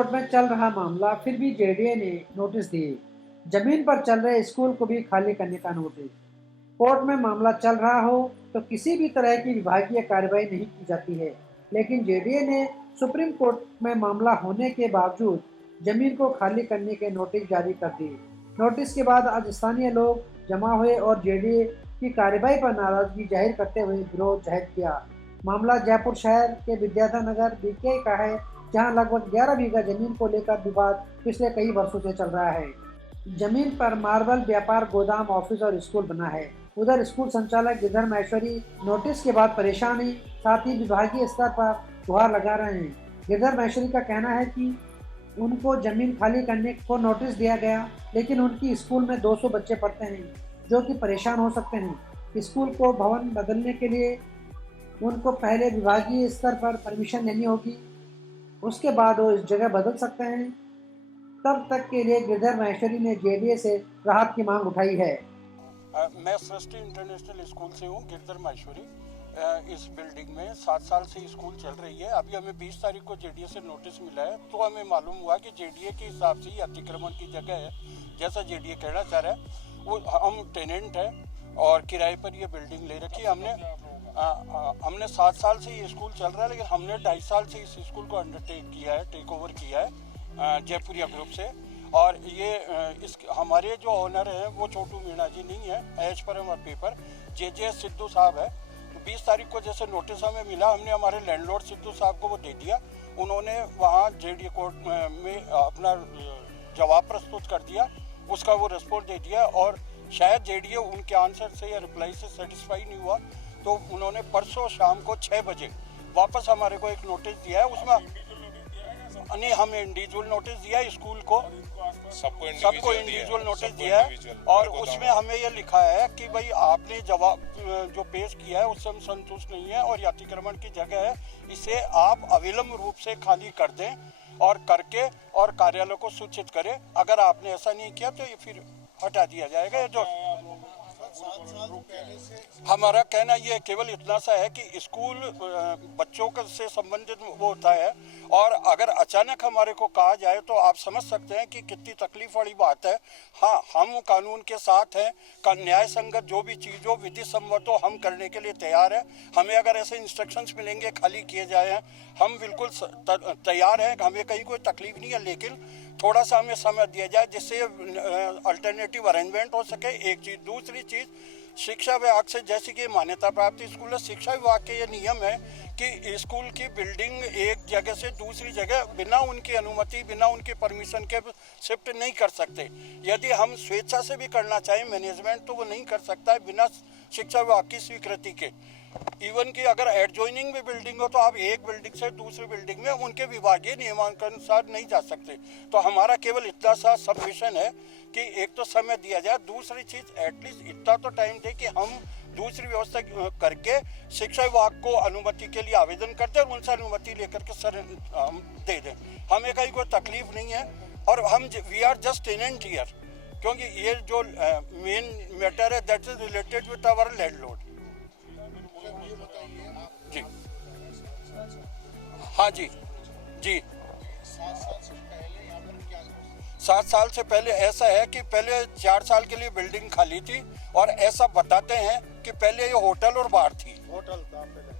Court में चल रहा मामला, फिर भी जेडीए ने नोटिस दिए। जमीन पर चल रहे स्कूल को भी खाली करने का नोटिस। कोर्ट में मामला चल रहा हो तो किसी भी तरह की विभागीय कार्रवाई नहीं की जाती है, लेकिन जेडीए ने सुप्रीम कोर्ट में मामला होने के बावजूद जमीन को खाली करने के नोटिस जारी कर दिए। नोटिस के बाद आज स्थानीय लोग जमा हुए और जेडीए की कार्रवाई पर नाराजगी जाहिर करते हुए विरोध जाहिर किया। मामला जयपुर शहर के विद्याधर नगर बीके का है, जहां लगभग 11 बीघा जमीन को लेकर विवाद पिछले कई वर्षों से चल रहा है। जमीन पर मार्बल व्यापार गोदाम, ऑफिस और स्कूल बना है। उधर स्कूल संचालक गिरधर महेश्वरी नोटिस के बाद परेशान हैं, साथ ही विभागीय स्तर पर गुहार लगा रहे हैं। गिरधर महेश्वरी का कहना है कि उनको जमीन खाली करने को नोटिस दिया गया, लेकिन उनकी स्कूल में 200 बच्चे पढ़ते हैं जो कि परेशान हो सकते हैं। स्कूल को भवन बदलने के लिए उनको पहले विभागीय स्तर पर परमिशन लेनी होगी, उसके बाद वो इस जगह बदल सकते हैं। तब तक के लिए गिरधर महेश्वरी ने जेडीए से राहत की मांग उठाई है। मैं सृष्टि इंटरनेशनल स्कूल से हूँ, गिरधर महेश्वरी। इस बिल्डिंग में 7 साल से स्कूल चल रही है। अभी हमें 20 तारीख को जेडीए से नोटिस मिला है, तो हमें मालूम हुआ कि जेडीए के हिसाब से ये अतिक्रमण की जगह है, जैसा जेडीए कहना चाह रहा है। वो हम टेनेंट है और किराए पर ये बिल्डिंग ले रखी है। हमने 7 साल से ये स्कूल चल रहा है, लेकिन हमने 2.5 साल से इस स्कूल को अंडरटेक किया है, टेक ओवर किया है जयपुरिया ग्रुप से। और ये हमारे जो ओनर हैं वो छोटू मीणा जी नहीं है, एज पर हमारे पेपर जे सिद्धू साहब है। तो 20 तारीख को जैसे नोटिस हमें मिला, हमने हमारे लैंडलॉर्ड सिद्धू साहब को वो दे दिया। उन्होंने वहाँ जेडीए कोर्ट में अपना जवाब प्रस्तुत कर दिया, उसका वो रिस्पॉन्स दे दिया। और शायद जेडीए उनके आंसर से या रिप्लाई से सेटिस्फाई नहीं हुआ, तो उन्होंने परसों शाम को 6 बजे वापस हमारे को एक नोटिस दिया है। उसमें नहीं, हमें इंडिविजुअल नोटिस दिया है स्कूल को, सबको इंडिविजुअल नोटिस दिया है। और उसमें हमें ये लिखा है कि भाई आपने जवाब जो पेश किया है उससे हम संतुष्ट नहीं है और अतिक्रमण की जगह है, इसे आप अविलंब रूप से खाली कर दें और करके और कार्यालय को सूचित करें। अगर आपने ऐसा नहीं किया तो ये फिर हटा दिया जाएगा। जो हमारा कहना ये केवल इतना सा है कि स्कूल बच्चों से संबंधित वो होता है, और अगर अचानक हमारे को कहा जाए तो आप समझ सकते हैं कि कितनी तकलीफ वाली बात है। हाँ, हम कानून के साथ हैं, न्याय संगत जो भी चीज़ हो, विधि सम्मत हो, हम करने के लिए तैयार है। हमें अगर ऐसे इंस्ट्रक्शंस मिलेंगे खाली किए जाए हैं, हम बिल्कुल तैयार हैं, हमें कहीं कोई तकलीफ नहीं है। लेकिन थोड़ा सा हमें समय दिया जाए जिससे अल्टरनेटिव अरेंजमेंट हो सके। एक चीज़, दूसरी चीज़, शिक्षा विभाग से जैसे कि मान्यता प्राप्त स्कूल है, शिक्षा विभाग के ये नियम है कि स्कूल की बिल्डिंग एक जगह से दूसरी जगह बिना उनकी अनुमति, बिना उनकी परमिशन के शिफ्ट नहीं कर सकते। यदि हम स्वेच्छा से भी करना चाहें मैनेजमेंट, तो वो नहीं कर सकता है बिना शिक्षा विभाग की स्वीकृति के। इवन कि अगर एडजॉइनिंग भी बिल्डिंग हो तो आप एक बिल्डिंग से दूसरी बिल्डिंग में उनके विभागीय नियमानुसार नहीं जा सकते। तो हमारा केवल इतना सा सबमिशन है कि एक तो समय दिया जाए, दूसरी चीज़ एटलीस्ट इतना तो टाइम दे कि हम दूसरी व्यवस्था करके शिक्षा विभाग को अनुमति के लिए आवेदन करते हैं और उनसे अनुमति लेकर के सर हम दे दें। हमें कहीं कोई तकलीफ नहीं है और हम we are just tenant here, क्योंकि ये जो मेन मैटर है that is related with our landlord. जी हाँ जी जी 7 साल से पहले ऐसा है कि पहले 4 साल के लिए बिल्डिंग खाली थी, और ऐसा बताते हैं कि पहले ये होटल और बार थी। होटल था पहले,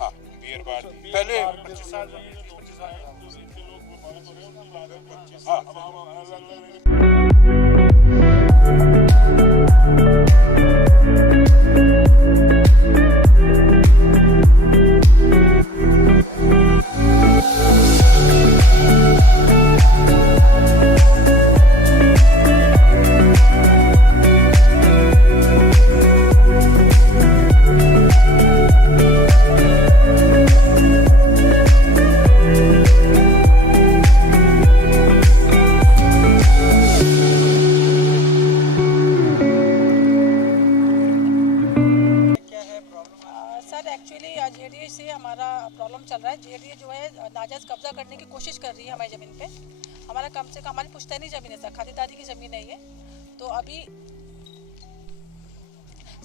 हाँ, बियर बार थी पहले। जेडीए से हमारा प्रॉब्लम चल रहा है। जेडीए जो है नाजायज कब्जा करने की कोशिश कर रही है हमारी ज़मीन पे। हमारा कम से कम हमारी पुश्तैनी ज़मीन है सर, खातिरदारी की ज़मीन है ये। तो अभी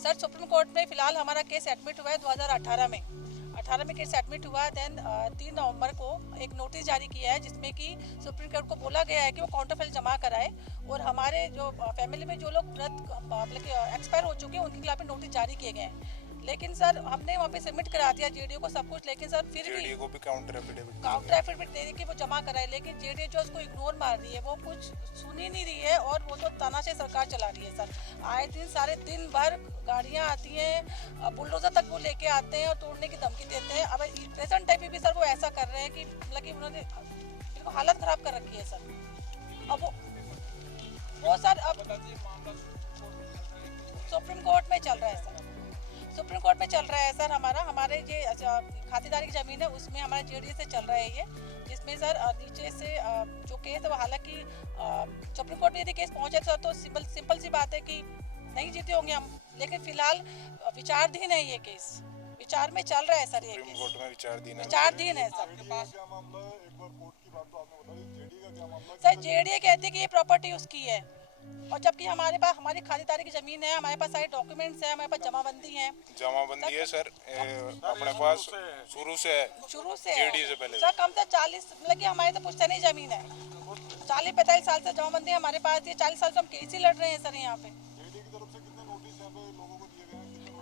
सर सुप्रीम कोर्ट में फ़िलहाल हमारा केस एडमिट हुआ है 2018 में। 18 में केस एडमिट हुआ। देन 3 नवंबर को एक नोटिस जारी किया है जिसमें कि सुप्रीम कोर्ट को बोला गया है कि वो काउंटर फाइल जमा कराए और हमारे जो फैमिली में जो लोग मतलब एक्सपायर हो चुके हैं उनके खिलाफ नोटिस जारी किए गए हैं। लेकिन सर हमने वहाँ पे सबमिट करा दिया जेडीओ को सब कुछ, लेकिन सर फिर भी को भी काउंटर एफिडेविट देने की वो जमा कराए, लेकिन जेडीओ जो उसको इग्नोर मार रही है, वो कुछ सुन ही नहीं रही है और वो तो तानाशाही सरकार चला रही है। सर आए दिन सारे दिन भर गाड़ियाँ आती हैं, बुलडोजर तक वो लेके आते हैं और तोड़ने की धमकी देते हैं। अब प्रेजेंट टाइम पे भी सर वो ऐसा कर रहे हैं कि मतलब कि उन्होंने बिल्कुल हालत खराब कर रखी है सर। अब वो सर अब सुप्रीम कोर्ट में चल रहा है सर, सुप्रीम कोर्ट में चल रहा है सर। हमारे ये खातेदारी की ज़मीन है उसमें हमारे जेडीए से चल रहा है ये, जिसमें सर नीचे से जो केस है वो हालांकि सुप्रीम कोर्ट में यदि केस पहुंचे तो सिंपल सी बात है कि नहीं जीते होंगे हम, लेकिन फिलहाल विचाराधीन है ये केस, विचार में चल रहा है सर ये केस, कोर्ट में विचाराधीन है सर। सर जेडीए कहते हैं कि ये प्रॉपर्टी उसकी है और जबकि हमारे पास हमारी खातेदारी की जमीन है, हमारे पास सारे डॉक्यूमेंट्स है, हमारे पास जमाबंदी है सर। अपने पास शुरू से जेडीए से पहले सर कम से 40 मतलब कि हमारे तो पुश्तैनी जमीन है, 40-45 साल से जमाबंदी हमारे पास, ये 40 साल से हम केस ही लड़ रहे हैं सर यहाँ पे।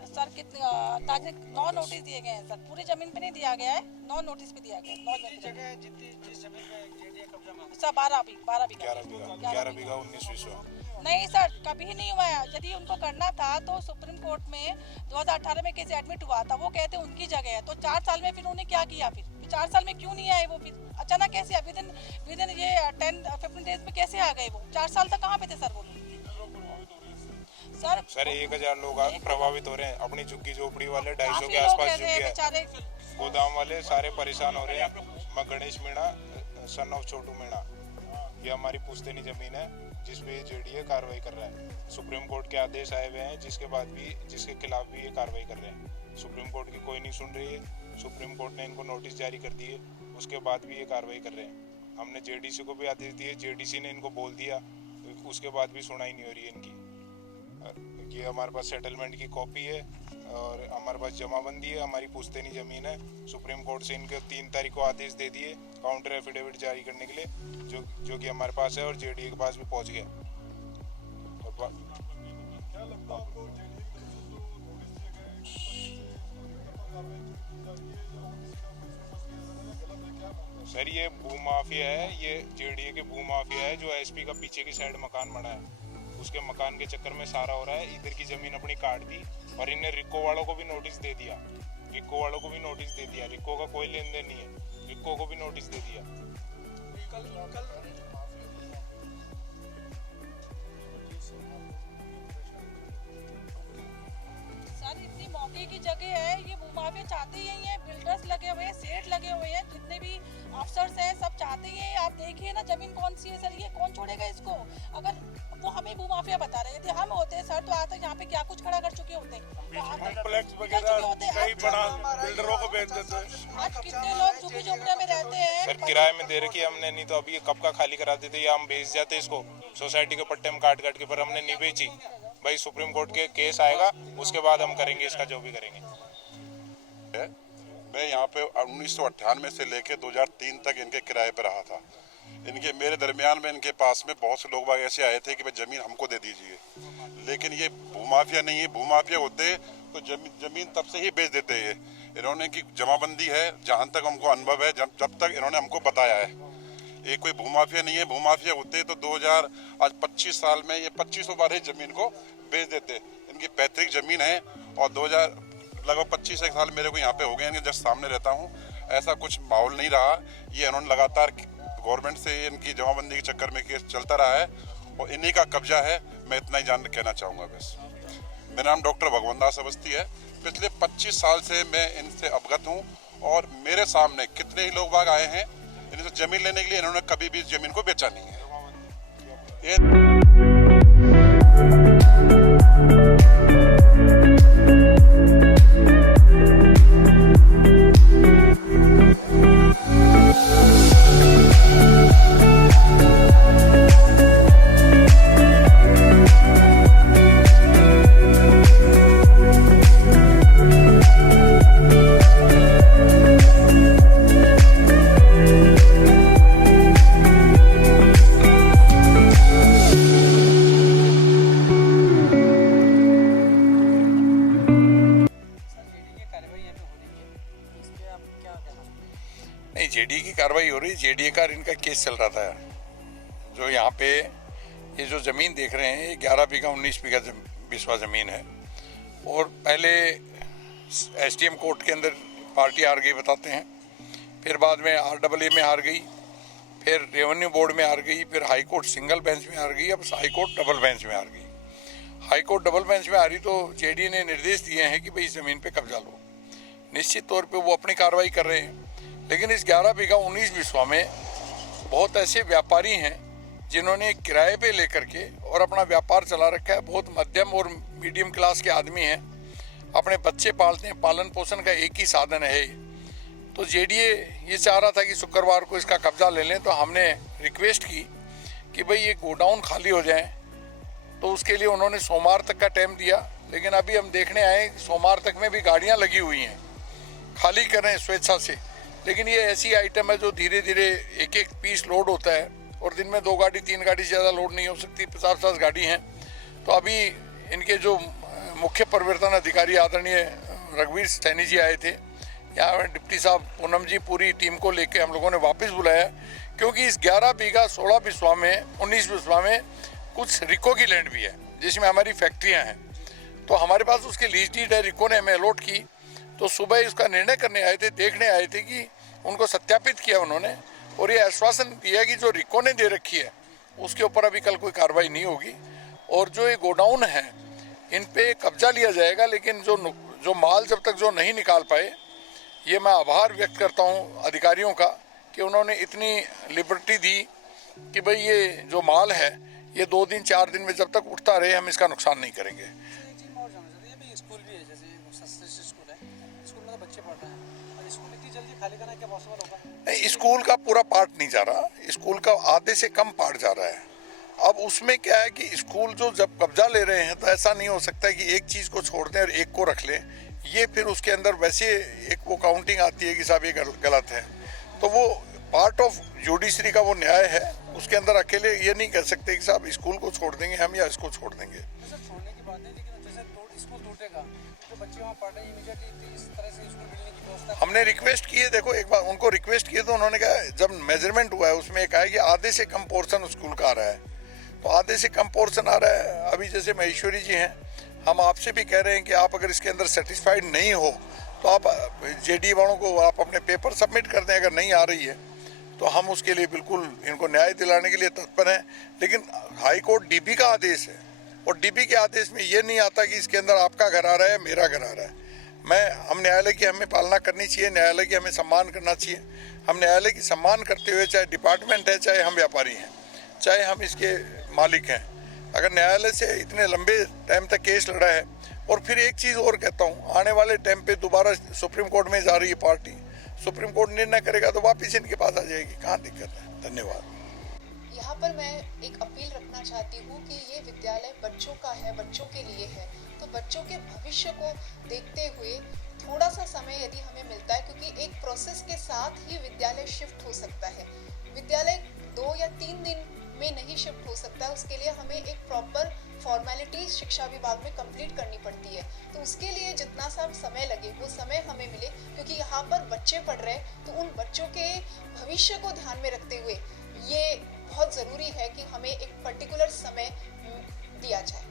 सर कितने 9 नोटिस दिए गए हैं सर, पूरी जमीन पे नहीं दिया गया है, 9 नोटिस पे दिया गया है। 9 सर 12 बीघा 19 नहीं सर कभी नहीं हुआ है। यदि उनको करना था तो सुप्रीम कोर्ट में 2018 में केस एडमिट हुआ था, वो कहते उनकी जगह है, तो 4 साल में फिर उन्होंने क्या किया, फिर 4 साल में क्यों नहीं आए वो, फिर अचानक कैसे विदिन ये 10-15 डेज में कैसे आ गए वो, 4 साल तक कहाँ पे थे सर वो लोग। सर 1000 लोग प्रभावित हो रहे हैं, अपनी झुग्गी झोपड़ी वाले 250 के आसपास झुग्गी है, गोदाम वाले सारे परेशान हो रहे हैं। मैं गणेश मीणा सन ऑफ छोटू मीणा, ये हमारी पुश्तैनी जमीन है जिसपे जेडीए कार्रवाई कर रहा है। सुप्रीम कोर्ट के आदेश आए हुए हैं जिसके खिलाफ भी ये कार्रवाई कर रहे हैं। सुप्रीम कोर्ट की कोई नहीं सुन रही है, सुप्रीम कोर्ट ने इनको नोटिस जारी कर दिए, उसके बाद भी ये कार्रवाई कर रहे हैं। हमने जेडीसी को भी आदेश दिए, जेडीसी ने इनको बोल दिया, उसके बाद भी सुनाई नहीं हो रही है इनकी। ये हमारे पास सेटलमेंट की कॉपी है और हमारे पास जमाबंदी है, हमारी पुश्तैनी ज़मीन है। सुप्रीम कोर्ट से इनके 3 तारीख को आदेश दे दिए काउंटर एफिडेविट जारी करने के लिए, जो कि हमारे पास है और जेडीए के पास भी पहुंच गया। सर ये भूमाफिया है, ये जेडीए के भूमाफिया है जो एसपी का पीछे की साइड मकान बना है, उसके मकान के चक्कर में सारा हो रहा है। इधर की जमीन अपनी काट दी और इन्हें रिको वालों को भी नोटिस दे दिया, रिको का कोई लेन देन नहीं है, रिको को भी नोटिस दे दिया। सर इतनी मौके की जगह है, ये भूमाफिया चाहते ही हैं, बिल्डर्स लगे हुए हैं, सेठ लगे हुए हैं, जितने भी अफसर्स हैं सब चाहते ही हैं। आप देखिए ना जमीन कौन सी है सर, ये कौन छोड़ेगा इसको। अगर वो हमें भूमाफिया बता रहे हैं, यदि हम होते सर तो आज तक यहाँ पे क्या कुछ खड़ा कर चुके होते, कॉम्प्लेक्स वगैरह कई बड़ा बिल्डरों को बेच देते हैं। आज कितने लोग झुग्गी झोपड़ियों में रहते हैं। सर किराए में दे रखी हमने, नहीं तो अभी ये कब का खाली करा देते या हम बेच जाते इसको सोसाइटी के पट्टे में काट के, पर हमने नहीं बेची। भाई सुप्रीम कोर्ट के केस आएगा उसके बाद हम करेंगे इसका जो भी करेंगे। मैं यहाँ पे 1998 से लेके 2003 तक इनके किराए पे रहा था। इनके मेरे दरमियान में इनके पास में बहुत से लोग बाग ऐसे आए थे कि भाई ज़मीन हमको दे दीजिए, लेकिन ये भूमाफिया नहीं है। भूमाफिया होते तो जमीन तब से ही बेच देते हैं। इन्होंने की जमाबंदी है, जहाँ तक हमको अनुभव है, जब तक इन्होंने हमको बताया है, ये कोई भूमाफिया नहीं है। भूमाफिया होते तो 25 साल में ये 2500 बार ही जमीन को बेच देते। इनकी पैतृक जमीन है और 2000 लगभग 25 साल मेरे को यहाँ पे हो गए, इनके जस्ट सामने रहता हूँ। ऐसा कुछ माहौल नहीं रहा, ये इन्होंने लगातार गवर्नमेंट से इनकी जमाबंदी के चक्कर में केस चलता रहा है और इन्हीं का कब्जा है। मैं इतना ही कहना चाहूँगा बस। मेरा नाम डॉक्टर भगवान दास अवस्थी है। पिछले 25 साल से मैं इनसे अवगत हूँ और मेरे सामने कितने ही लोग बाग आए हैं इनसे जमीन लेने के लिए, इन्होंने कभी भी जमीन को बेचा नहीं है। जेडीए की कार्रवाई हो रही है। जेडीए का इनका केस चल रहा था। जो यहाँ पे ये जो ज़मीन देख रहे हैं, ये 11 बीघा 19 बीघा बिस्वा ज़मीन है। और पहले एसडीएम कोर्ट के अंदर पार्टी हार गई बताते हैं, फिर बाद में RAA में हार गई, फिर रेवेन्यू बोर्ड में हार गई, फिर हाई कोर्ट सिंगल बेंच में हार गई, अब हाई कोर्ट डबल बेंच में हार गई। हाई कोर्ट डबल बेंच में हारी तो जेडीए ने निर्देश दिए हैं कि भाई इस ज़मीन पे कब्जा लो। निश्चित तौर पे वो अपनी कार्रवाई कर रहे हैं, लेकिन इस 11 बीघा 19 बिस्वा में बहुत ऐसे व्यापारी हैं जिन्होंने किराए पे लेकर के और अपना व्यापार चला रखा है। बहुत मध्यम और मीडियम क्लास के आदमी हैं, अपने बच्चे पालते हैं, पालन पोषण का एक ही साधन है। तो जेडीए ये चाह रहा था कि शुक्रवार को इसका कब्जा ले लें, तो हमने रिक्वेस्ट की कि भाई ये गोडाउन खाली हो जाए। तो उसके लिए उन्होंने सोमवार तक का टाइम दिया, लेकिन अभी हम देखने आए सोमवार तक में भी गाड़ियां लगी हुई हैं, खाली कर रहे हैं स्वेच्छा से। लेकिन ये ऐसी आइटम है जो धीरे धीरे एक एक पीस लोड होता है और दिन में 2 गाड़ी 3 गाड़ी से ज़्यादा लोड नहीं हो सकती, 50-50 गाड़ी हैं। तो अभी इनके जो मुख्य परिवर्तन अधिकारी आदरणीय रघुवीर सैनी जी आए थे, यहाँ डिप्टी साहब पूनम जी, पूरी टीम को लेकर हम लोगों ने वापस बुलाया, क्योंकि इस 11 बीघा 16 बिस्वा में 19 बिस्वा में कुछ रिको की लैंड भी है जिसमें हमारी फैक्ट्रियाँ हैं। तो हमारे पास उसकी लीज डीड है, रिको ने हमें अलॉट की। तो सुबह इसका निर्णय करने आए थे, देखने आए थे कि उनको सत्यापित किया उन्होंने और ये आश्वासन दिया कि जो रिको ने दे रखी है उसके ऊपर अभी कल कोई कार्रवाई नहीं होगी और जो ये गोडाउन है इन पे कब्जा लिया जाएगा। लेकिन जो माल जब तक जो नहीं निकाल पाए, ये मैं आभार व्यक्त करता हूँ अधिकारियों का कि उन्होंने इतनी लिबर्टी दी कि भाई ये जो माल है ये 2 दिन 4 दिन में जब तक उठता रहे हम इसका नुकसान नहीं करेंगे। स्कूल भी है, जैसे स्कूल है, स्कूल में तो बच्चे पढ़ रहे हैं और स्कूल इतनी जल्दी खाली करना क्या पॉसिबल होगा? नहीं, स्कूल का पूरा पार्ट नहीं जा रहा, स्कूल का आधे से कम पार्ट जा रहा है। अब उसमें क्या है कि स्कूल जो जब कब्जा ले रहे हैं तो ऐसा नहीं हो सकता कि एक चीज़ को छोड़ दें और एक को रख लें। ये फिर उसके अंदर वैसे एक वो काउंटिंग आती है कि साहब ये गलत है। तो वो पार्ट ऑफ जुडिशरी का वो न्याय है, उसके अंदर अकेले ये नहीं कर सकते कि साहब स्कूल को छोड़ देंगे हम या इसको छोड़ देंगे। सर छोड़ने की बात है, लेकिन जैसे स्कूल टूटेगा तो बच्चे वहाँ पढ़ रहे हैं, इमीडिएटली इस तरह से स्कूल मिलने की व्यवस्था हमने रिक्वेस्ट की है। देखो एक बार उनको रिक्वेस्ट किए तो उन्होंने कहा, जब मेजरमेंट हुआ है उसमें कहा है कि आधे से कम पोर्शन स्कूल का आ रहा है, तो आधे से कम पोर्शन आ रहा है। अभी जैसे महेश्वरी जी हैं, हम आपसे भी कह रहे हैं कि आप अगर इसके अंदर सेटिस्फाइड नहीं हो तो आप जेडी वालों को आप अपने पेपर सबमिट कर दें। अगर नहीं आ रही है तो हम उसके लिए बिल्कुल इनको न्याय दिलाने के लिए तत्पर हैं। लेकिन हाई कोर्ट डीबी का आदेश है और डीबी के आदेश में ये नहीं आता कि इसके अंदर आपका घर आ रहा है, मेरा घर आ रहा है। हम न्यायालय की हमें पालना करनी चाहिए, न्यायालय की हमें सम्मान करना चाहिए। हम न्यायालय की सम्मान करते हुए, चाहे डिपार्टमेंट है, चाहे हम व्यापारी हैं, चाहे हम इसके मालिक हैं, अगर न्यायालय से इतने लंबे टाइम तक केस लड़ा है। और फिर एक चीज़ और कहता हूँ, आने वाले टाइम पे दोबारा सुप्रीम कोर्ट में जा रही है पार्टी, सुप्रीम कोर्ट निर्णय करेगा तो वापस इनके पास आ जाएगी, कहाँ दिक्कत है। धन्यवाद। यहाँ पर मैं एक अपील रखना चाहती हूँ कि ये विद्यालय बच्चों का है, बच्चों के लिए है, तो बच्चों के भविष्य को देखते हुए थोड़ा सा समय यदि हमें मिलता है, क्योंकि एक प्रोसेस के साथ ही विद्यालय शिफ्ट हो सकता है। विद्यालय 2 या 3 दिन में नहीं शिफ्ट हो सकता है, उसके लिए हमें एक प्रॉपर फॉर्मेलिटीज शिक्षा विभाग में कंप्लीट करनी पड़ती है। तो उसके लिए जितना सा समय लगे वो समय हमें मिले, क्योंकि यहाँ पर बच्चे पढ़ रहे हैं, तो उन बच्चों के भविष्य को ध्यान में रखते हुए ये बहुत ज़रूरी है कि हमें एक पर्टिकुलर समय दिया जाए।